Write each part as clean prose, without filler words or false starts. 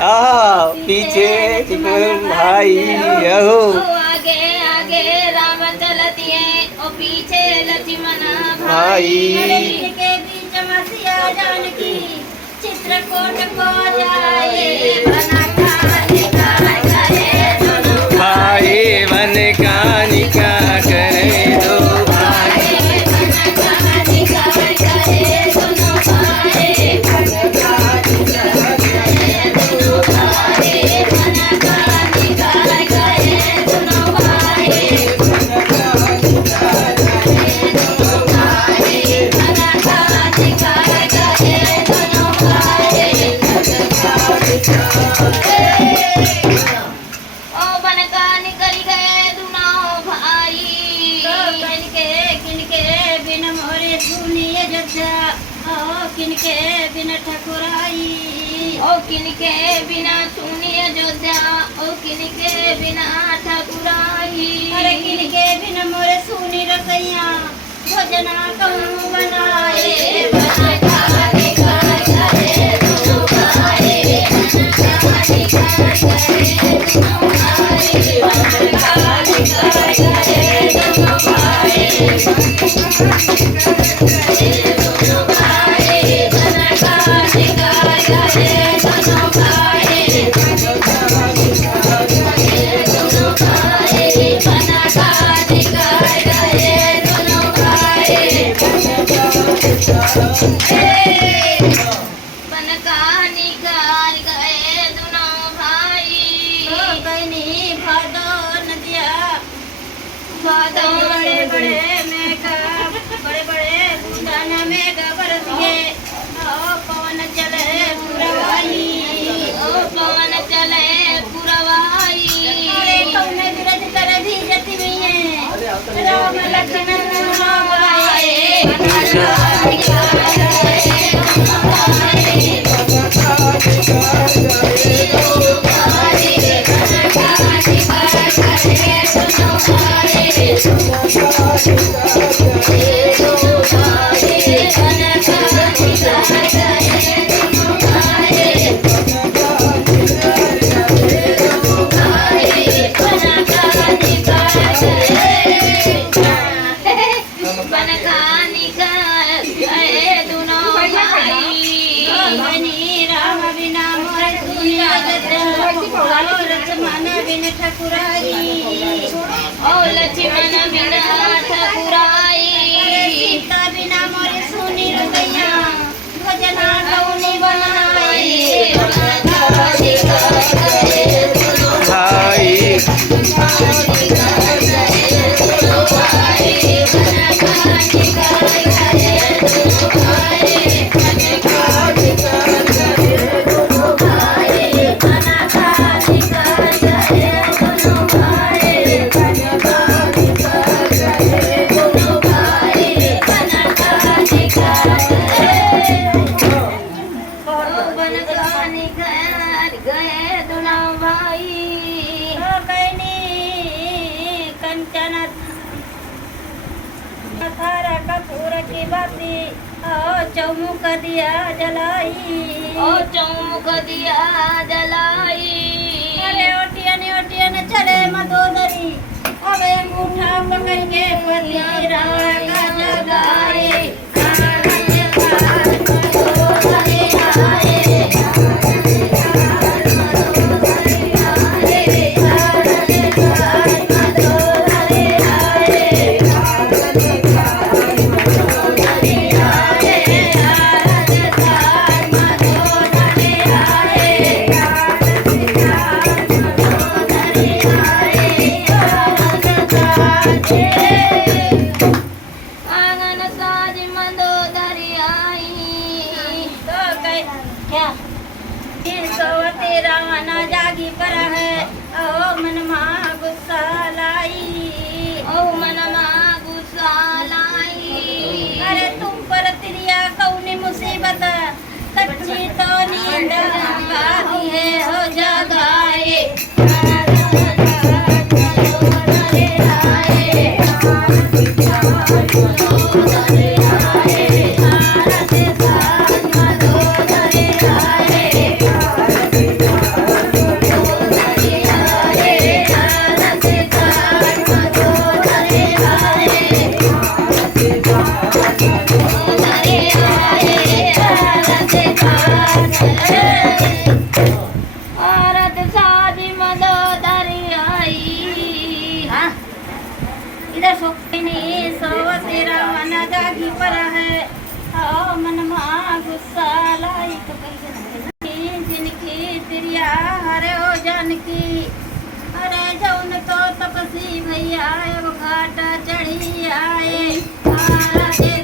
पीछे भाई हो। आगे आगे राम चलती है और पीछे लक्ष्मण भाई। के बीच मसिया जानकी चित्रकूट को जाए बना भाई बन का निकाह करे दो भाई। किनके बिना ठकुराई ओ किनके बिना सुनी अयोध्या ओ किनके बिना ठकुराई। अरे किनके बिना मोरे सुनी रसैया भोजना कहूँ बनाए राम लक्ष्मण ठकुराई ओ लक्ष्मण बिना ठकुराई सीता बिना मोरे सुनी रसैया भजना कौनी बनाई चौमुख दिया जलाई ओ चौमुख दिया जलाई। अरे ओटियन चले मदोदरी अबे अंगूठा पकड़ के पति रागा जगाए कच्ची तो नींद आती है हो जगाए औरत साजी मदोदरी आई। हाँ इधर सो नहीं सो तेरा मन जागी पर है ओ मन माँ गुस्सा लाई जिनकी तिरिया हरे ओ जानकी अरे जौन तो तपसी भैया अब घाट चढ़ी आए राधे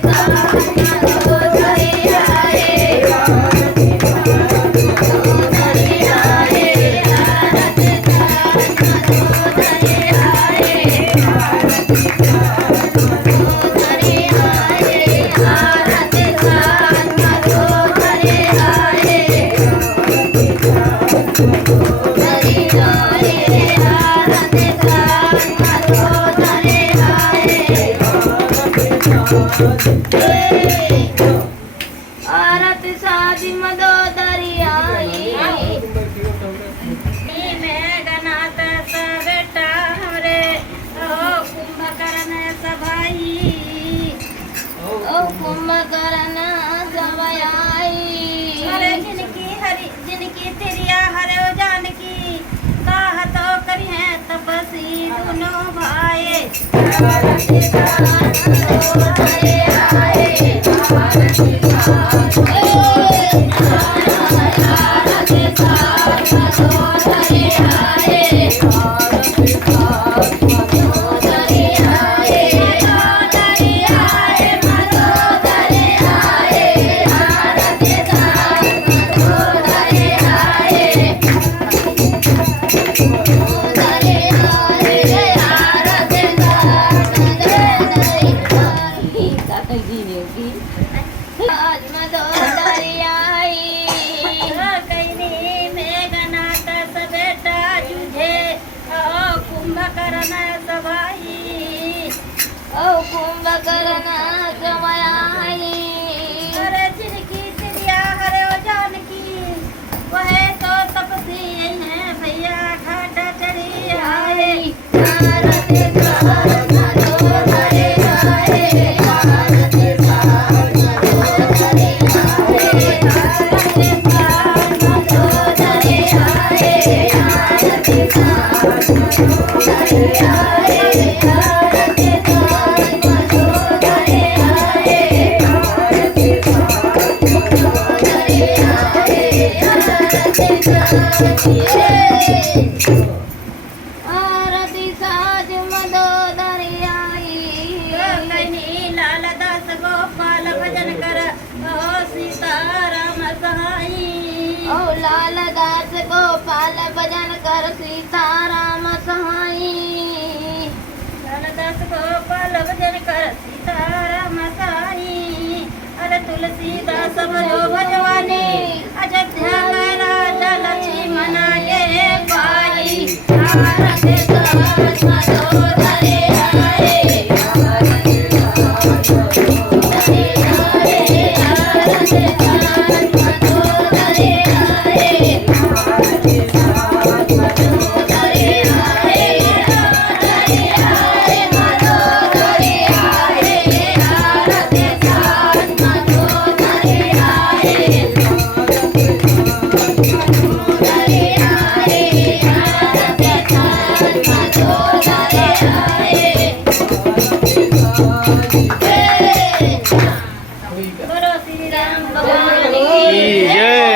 औरत साजी मदोदरी आई में गनात बेटा हमरे ओ कुंभकर्ण सभाई ओ कुंभकर्ण सभाई अरे जिनकी तिरिया हरे ओ जानकी काह तो करी है तपसी दोनों भाई कुंभकर्ण जमाई अरे जिनकी तिरिया हरे ओ जानकी वह तो तपसी है भैया घाट चढ़ी आए आरती साज मदोदरी आई लाल दास गोपाल भजन कर ओ सीताराम सहाई ओ लाल दास गोपाल भजन कर सीताराम सहाई लाल दास गोपाल भजन कर सीताराम सहाई अरे तुलसीदास भयो भजवानी अयोध्या में राजा लक्ष्मण ये पाई राधे दास मदोदरी आए बोलो श्री राम भगवान की जय।